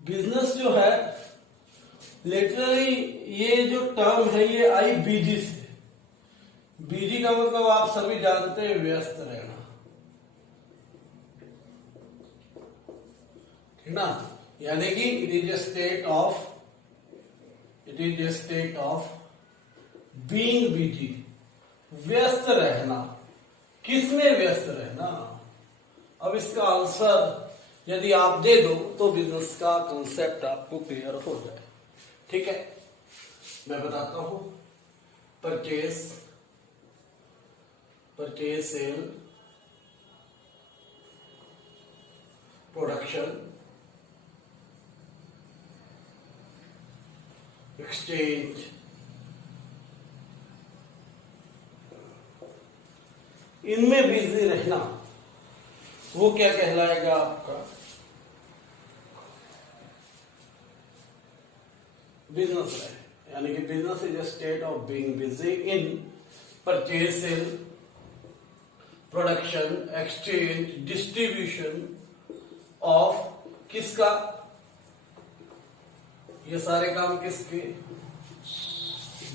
Business जो है literally ये जो टर्म है ये आई बीजी से। बीजी का मतलब आप सभी जानते हैं व्यस्त रहना, ठीक ना। यानी कि it is a state of being busy, व्यस्त रहना। किसमें व्यस्त रहना? अब इसका आंसर यदि आप दे दो तो बिजनेस का कंसेप्ट आपको क्लियर हो जाए। ठीक है, मैं बताता हूं। परचेज, सेल, प्रोडक्शन, एक्सचेंज, इनमें बिजी रहना वो क्या कहलाएगा आपका? बिजनेस है। यानी कि business is a state of being busy in purchase, sale, production, exchange, distribution of किसका? ये सारे काम किसके?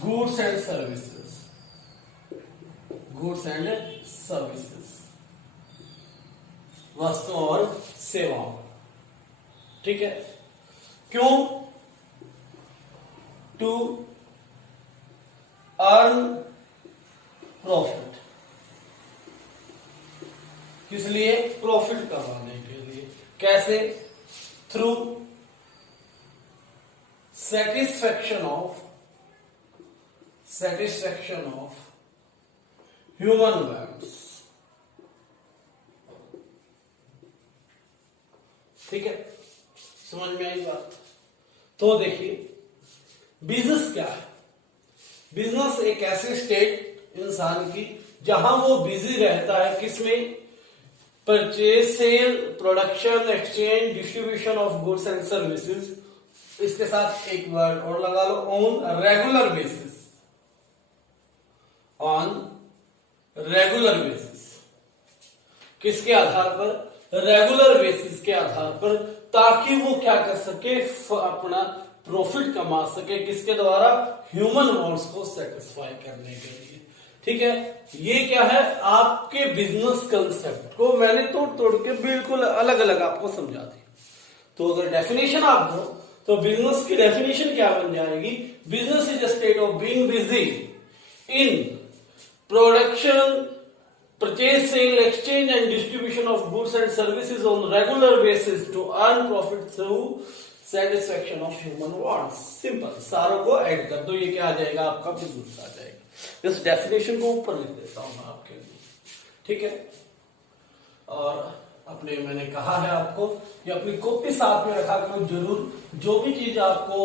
Goods and services, goods and services, वस्तु और सेवाओं। ठीक है, क्यों? To earn profit. किस लिए? प्रॉफिट कमाने के लिए। कैसे? Through satisfaction of human wants. ठीक है, समझ में आई बात? तो देखिए, बिजनेस क्या है? बिजनेस एक ऐसी स्टेट इंसान की जहां वो बिजी रहता है। किसमें? Purchase, sale, production, exchange, distribution of goods and services. इसके साथ एक वर्ड और लगा लो, on regular basis. On regular basis. किसके आधार पर? रेगुलर बेसिस के आधार पर, ताकि वो क्या कर सके? अपना प्रॉफिट कमा सके। किसके द्वारा? ह्यूमन वांट्स को सेटिस्फाई करने के लिए। ठीक है, ये क्या है? आपके बिजनेस कंसेप्ट को मैंने तोड़ के बिल्कुल अलग अलग आपको समझा दी। तो अगर डेफिनेशन आप दो तो बिजनेस की डेफिनेशन क्या बन जाएगी? Business is a state of being busy in production, purchase, sale, exchange and distribution of goods and services on regular basis to earn profit through satisfaction of human wants. Simple. सारों को add कर दो, ये क्या आ जाएगा? आपका business आ जाएगा। इस डेफिनेशन को ऊपर लिख देता हूं मैं आपके लिए। ठीक है, और अपने मैंने कहा है आपको कि अपनी कॉपी साथ में रखा करो जरूर। जो भी चीज आपको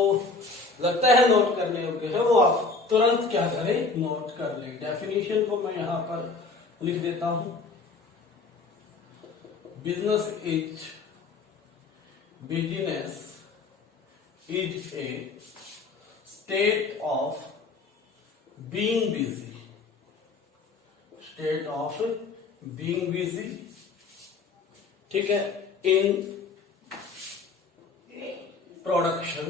लगता है नोट करने योग्य है वो आप तुरंत क्या करें? नोट कर ले। डेफिनेशन को मैं यहां पर लिख देता हूं। Business is a state of being busy, ठीक है, in production,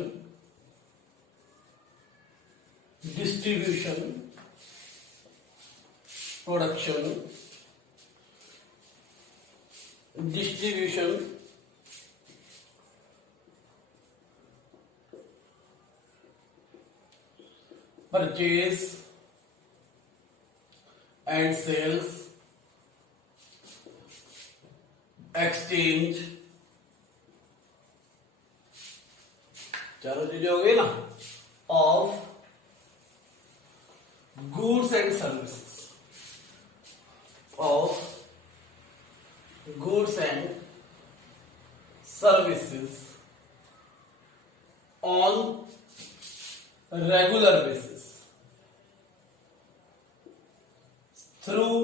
distribution, purchase and sales, exchange, चारों चीजें हो गई ना, of goods and services, on regular basis through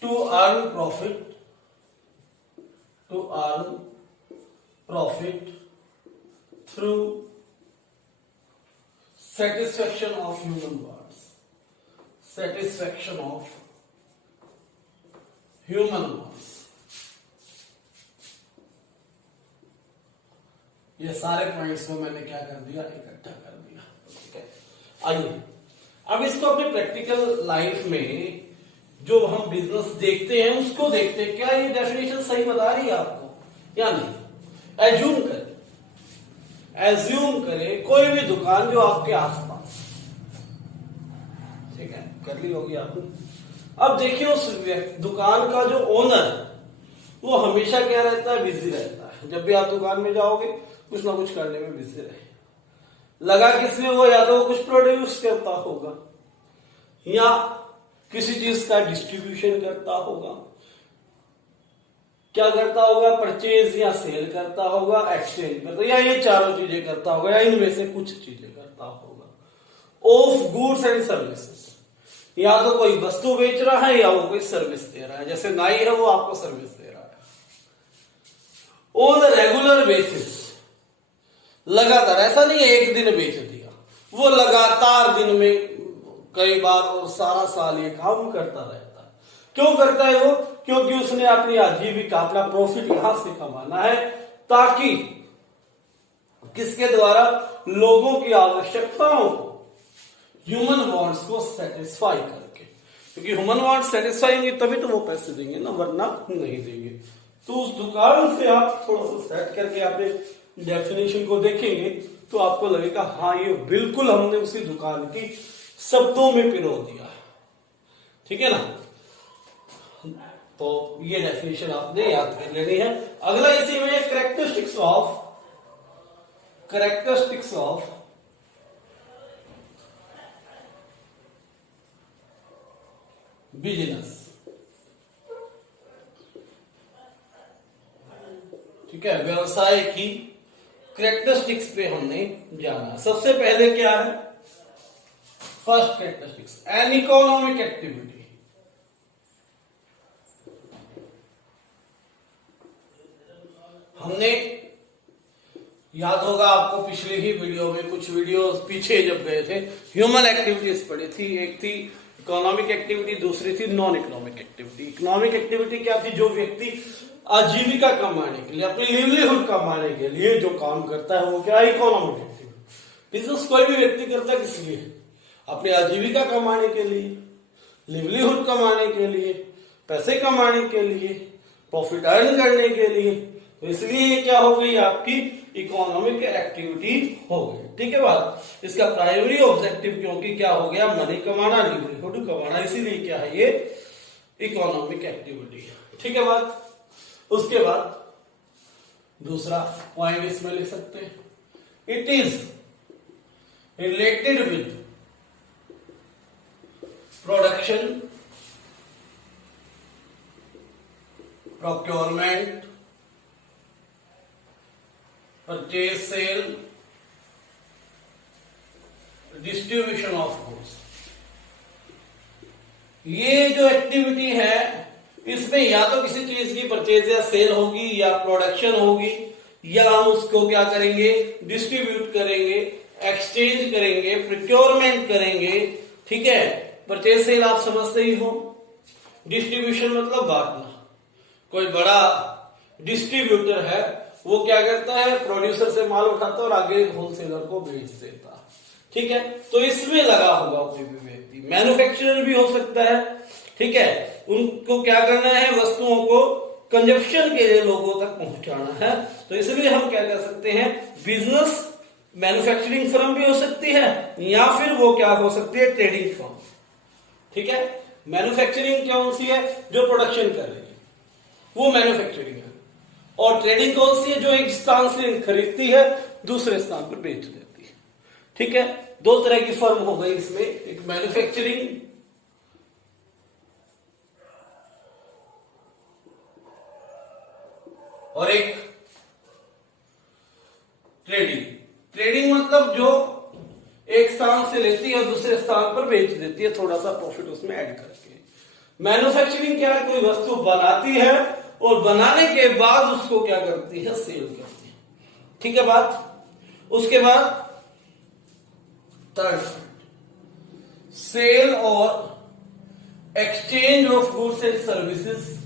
to earn profit through satisfaction of human wants, human wants. ये सारे points को मैंने क्या कर दिया, इकट्ठा कर दिया। ठीक है, आइए अब इसको अपने प्रैक्टिकल लाइफ में जो हम बिजनेस देखते हैं उसको देखते हैं, क्या ये डेफिनेशन सही बता रही है आपको या नहीं। एज्यूम करें कोई भी दुकान जो आपके आसपास, ठीक है, कर ली होगी आपने। अब देखिए उस दुकान का जो ओनर वो हमेशा क्या रहता है, बिजी रहता है। जब भी आप दुकान में जाओगे कुछ ना कुछ करने में बिजी रहे। लगा किसमें वो, या तो वो कुछ प्रोड्यूस करता होगा या किसी चीज का डिस्ट्रीब्यूशन करता होगा, क्या करता होगा, परचेज या सेल करता होगा, एक्सचेंज करता, या ये चारों चीजें करता होगा, या इनमें से कुछ चीजें करता होगा। ऑफ गुड्स एंड सर्विसेज, या तो कोई वस्तु बेच रहा है या वो कोई सर्विस दे रहा है। जैसे नाई है वो आपको सर्विस दे रहा है। ऑन रेगुलर बेसिस, लगातार, ऐसा नहीं है एक दिन बेच दिया, वो लगातार दिन में कई बार और सारा साल ये काम करता रहता है। क्यों करता है वो, क्योंकि उसने अपनी आजीविका, अपना प्रॉफिट यहां से कमाना है, ताकि किसके द्वारा, लोगों की आवश्यकताओं को, ह्यूमन वांट्स को सेटिस्फाई करके। क्योंकि ह्यूमन वांट्स सेटिस्फाई होंगे तभी तो वो पैसे देंगे ना, वरना नहीं देंगे। तो उस दुकान से आप थोड़ा सा सेट करके अपने डेफिनेशन को देखेंगे तो आपको लगेगा हाँ ये बिल्कुल हमने उसी दुकान की शब्दों में पिरो दिया। ठीक है ना, तो ये डेफिनेशन आपने याद कर लेनी है। अगला इसी में कैरेक्टरिस्टिक्स ऑफ बिजनेस। ठीक है, व्यवसाय की कैरेक्टरिस्टिक्स पे हमने जाना। सबसे पहले क्या है, first characteristics, an economic activity. हमने, याद होगा आपको पिछली ही वीडियो में, कुछ वीडियो पीछे जब गए थे, ह्यूमन एक्टिविटीज पढ़ी थी। एक थी इकोनॉमिक एक्टिविटी, दूसरी थी non economic activity. Economic activity क्या थी, जो व्यक्ति आजीविका कमाने के लिए, अपनी लिवलीहुड कमाने के लिए जो काम करता है वो क्या है, इकोनॉमिक एक्टिविटी। बिजनेस कोई भी व्यक्ति करता है किस लिए, अपनी आजीविका कमाने के लिए, लिवलीहुड कमाने के लिए, पैसे कमाने के लिए, प्रॉफिट अर्न करने के लिए। तो इसलिए ये क्या हो गई, आपकी इकोनॉमिक एक्टिविटी हो गई। ठीक है बात, इसका प्राइमरी ऑब्जेक्टिव क्योंकि क्या हो गया, मनी कमाना, लिवलीहुड कमाना, इसीलिए क्या है ये इकोनॉमिक एक्टिविटी। ठीक है बात। उसके बाद दूसरा पॉइंट इसमें लिख सकते हैं, it is related with production, procurement, purchase, sale, distribution of goods. ये जो एक्टिविटी है इसमें या तो किसी चीज की परचेज या सेल होगी, या प्रोडक्शन होगी, या हम उसको क्या करेंगे, डिस्ट्रीब्यूट करेंगे, एक्सचेंज करेंगे, प्रोक्योरमेंट करेंगे। ठीक है, परचेज सेल आप समझते ही हो, डिस्ट्रीब्यूशन मतलब बांटना। कोई बड़ा डिस्ट्रीब्यूटर है, वो क्या करता है, प्रोड्यूसर से माल उठाता है और आगे होलसेलर को बेच देता। ठीक है, तो इसमें लगा होगा कोई भी व्यक्ति, मैन्युफैक्चरर भी हो सकता है। ठीक है, उनको क्या करना है, वस्तुओं को कंजप्शन के लिए लोगों तक पहुंचाना है। तो इसलिए हम क्या कर सकते हैं, बिजनेस मैन्युफैक्चरिंग फर्म भी हो सकती है, या फिर वो क्या हो सकती है, ट्रेडिंग फर्म। ठीक है, मैन्युफैक्चरिंग कौन सी है, जो प्रोडक्शन कर रही है वो मैन्युफैक्चरिंग है, और ट्रेडिंग कौन सी है, जो एक स्थान से खरीदती है दूसरे स्थान पर बेच देती है। ठीक है, दो तरह की फर्म हो गई इसमें, एक मैन्युफैक्चरिंग और एक ट्रेडिंग। ट्रेडिंग मतलब जो एक स्थान से लेती है और दूसरे स्थान पर बेच देती है, थोड़ा सा प्रॉफिट उसमें ऐड करके। मैन्युफैक्चरिंग क्या है, कोई वस्तु बनाती है और बनाने के बाद उसको क्या करती है, सेल करती है। ठीक है बात। उसके बाद थर्ड, सेल और exchange of goods and services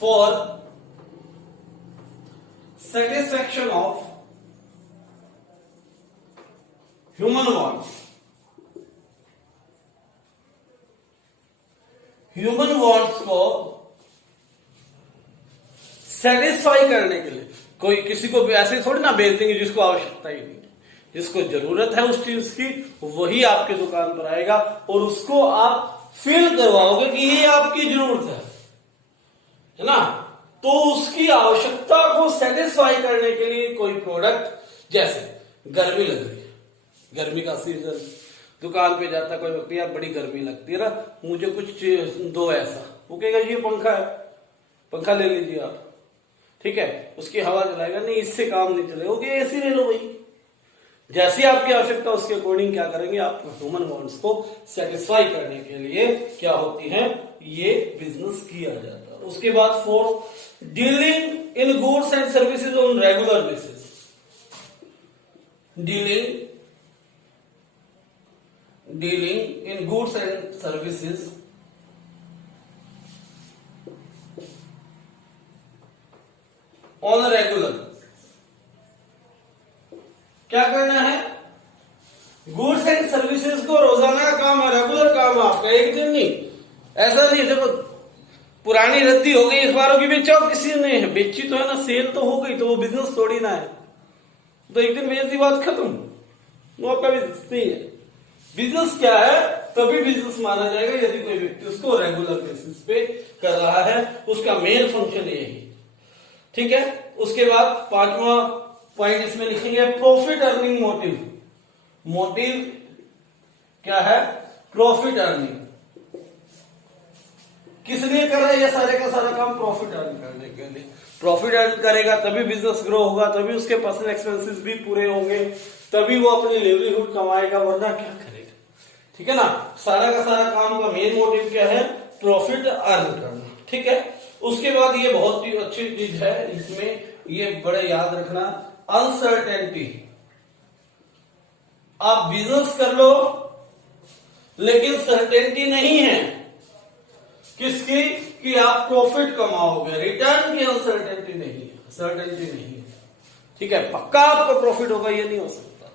for satisfaction of human wants, human wants को सेटिस्फाई करने के लिए, कोई किसी को भी ऐसे थोड़ी ना बेच देंगे जिसको आवश्यकता ही नहीं, जिसको जरूरत है उस चीज की वही आपकी दुकान पर आएगा और उसको आप फील करवाओगे कि ये आपकी जरूरत है ना। तो उसकी आवश्यकता को सेटिस्फाई करने के लिए कोई प्रोडक्ट, जैसे गर्मी लग रही है, गर्मी का सीजन, दुकान पे जाता कोई व्यक्ति, यार बड़ी गर्मी लगती है ना, मुझे कुछ दो ऐसा, वो कहेगा ये पंखा है, पंखा ले लीजिए आप, ठीक है, उसकी हवा चलाएगा, नहीं इससे काम नहीं चलेगा, ओके एसी ले लो भाई। जैसी आपकी आवश्यकता उसके अकॉर्डिंग क्या करेंगे आप, ह्यूमन वांट्स को सेटिस्फाई करने के लिए क्या होती है, ये बिजनेस किया जाता है। उसके बाद fourth, dealing in goods and services on regular basis, dealing in goods and services on regular. क्या करना है, गुड्स एंड सर्विसेज को रोजाना का काम है, रेगुलर काम है आपका, एक दिन नहीं। ऐसा नहीं देखो पुरानी रद्दी हो गई, अखबारों की बेचा किसी ने बेची तो है ना, सेल तो हो गई, तो वो बिजनेस थोड़ी ना है, तो एक दिन बेच दी बात खत्म, वो आपका बिजनेस नहीं है। बिजनेस क्या है, तभी बिजनेस माना जाएगा यदि कोई व्यक्ति उसको रेगुलर बेसिस पे कर रहा है, उसका मेन फंक्शन यही, ठीक है। उसके बाद पांचवा पॉइंट इसमें लिखेंगे, प्रॉफिट अर्निंग मोटिव। मोटिव क्या है, प्रॉफिट अर्निंग। किस लिए कर रहा है ये सारे का सारा काम, प्रॉफिट अर्न करने के लिए। प्रॉफिट अर्न करेगा तभी बिजनेस ग्रो होगा, तभी उसके पर्सनल एक्सपेंसेस भी पूरे होंगे, तभी वो अपनी लिवलीहुड कमाएगा, वरना क्या करेगा, ठीक है ना। सारा का सारा काम का मेन मोटिव क्या है, प्रॉफिट अर्न करना, ठीक है। उसके बाद ये बहुत ही अच्छी चीज है, इसमें ये बड़े याद रखना, अनसर्टेनिटी। आप बिजनेस कर लो लेकिन सर्टेनिटी नहीं है किसकी, कि आप प्रॉफिट कमाओगे, रिटर्न की अनसर्टेनिटी नहीं है, सर्टेनिटी नहीं है, ठीक है। पक्का आपका प्रॉफिट होगा ये नहीं हो सकता।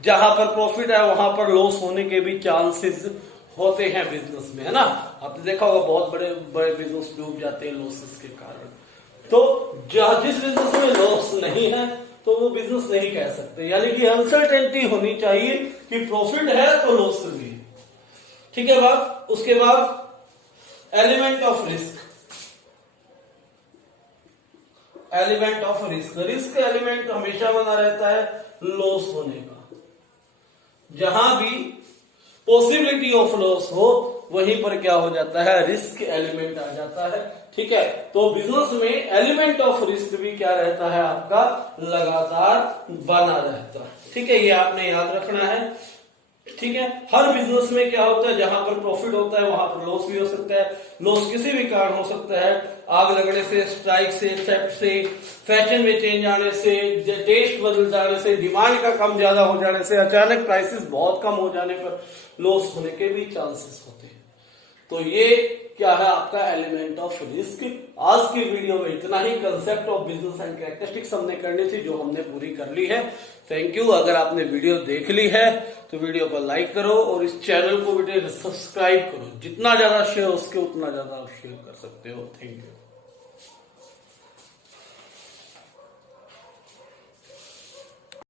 जहां पर प्रॉफिट है वहां पर लॉस होने के भी चांसेस होते हैं बिजनेस में, है ना। आपने देखा होगा बहुत बड़े बड़े बिजनेस डूब जाते हैं लॉसेस के कारण। तो जिस बिजनेस में लॉस नहीं है तो वो बिजनेस नहीं कह सकते, यानी कि अनसर्टेनिटी होनी चाहिए कि प्रॉफिट है तो लॉस भी है, ठीक है बात। उसके बाद element of risk, element of risk, risk element हमेशा बना रहता है लॉस होने का। जहां भी पॉसिबिलिटी ऑफ लॉस हो वहीं पर क्या हो जाता है, रिस्क एलिमेंट आ जाता है, ठीक है। तो बिजनेस में एलिमेंट ऑफ रिस्क भी क्या रहता है आपका, लगातार बना रहता है, ठीक है। ये आपने याद रखना है, ठीक है। हर बिजनेस में क्या होता है, जहां पर प्रॉफिट होता है वहां पर लॉस भी हो सकता है। लॉस किसी भी कारण हो सकता है, आग लगने से, स्ट्राइक से, थेफ्ट से, फैशन में चेंज आने से, टेस्ट बदल जाने से, डिमांड का कम ज्यादा हो जाने से, अचानक प्राइसेस बहुत कम हो जाने पर लॉस होने के भी चांसेस होते हैं। तो ये क्या है आपका एलिमेंट ऑफ रिस्क। आज की वीडियो में इतना ही। Concept of business and characteristics हमने करनी थी जो हमने पूरी कर ली है। Thank you. अगर आपने वीडियो देख ली है तो वीडियो को लाइक करो और इस चैनल को भी सब्सक्राइब करो। जितना ज्यादा शेयर हो सके उतना ज्यादा आप शेयर कर सकते हो। Thank you.